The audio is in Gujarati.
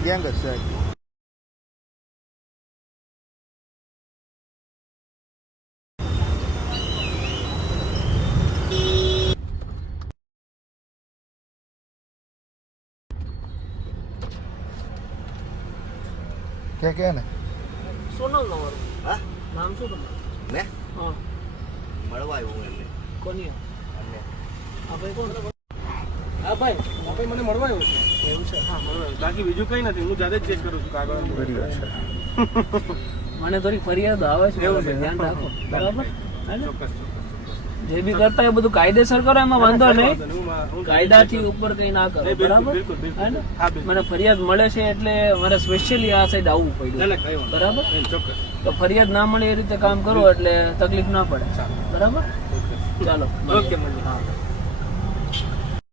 અમારી ગેંગ જ છે. કે ને શું નામ તમારું? હા નામ શું તમારું? ને હા મળવા આવ્યો એમને કોની? અમને આ ભાઈ કોણ? હા ભાઈ મને મળવા આવ્યો છે. એવું છે? હા મળવા આવ્યો. બાકી બીજું કંઈ નથી, હું જાતે જ ચેક કરું છું કાગળ. બરાબર છે. મને થોડી ફરિયાદ આવે છે, એવું છે. ધ્યાન રાખો. બરાબર હે ને? ચોક્કસ. જે બી કરતા એ બધું કાયદેસર કરો, એમાં વાંધો નહીં. હું કાયદાથી ઉપર કઈ ના કરો. બિલકુલ, બરાબર બિલકુલ, બિલકુલ. હે ને? હા, બિલકુલ. મને ફરિયાદ મળે છે એટલે મારે સ્પેશિયલી આ સાઈડ આવવું ના પડ્યું. ના કઈ વાંધો બરાબર નહીં. ચોક્કસ. તો ફરિયાદ ના મળે એ રીતે કામ કરો એટલે તકલીફ ના પડે. બરાબર ચાલો ઓકે મળીએ. હા.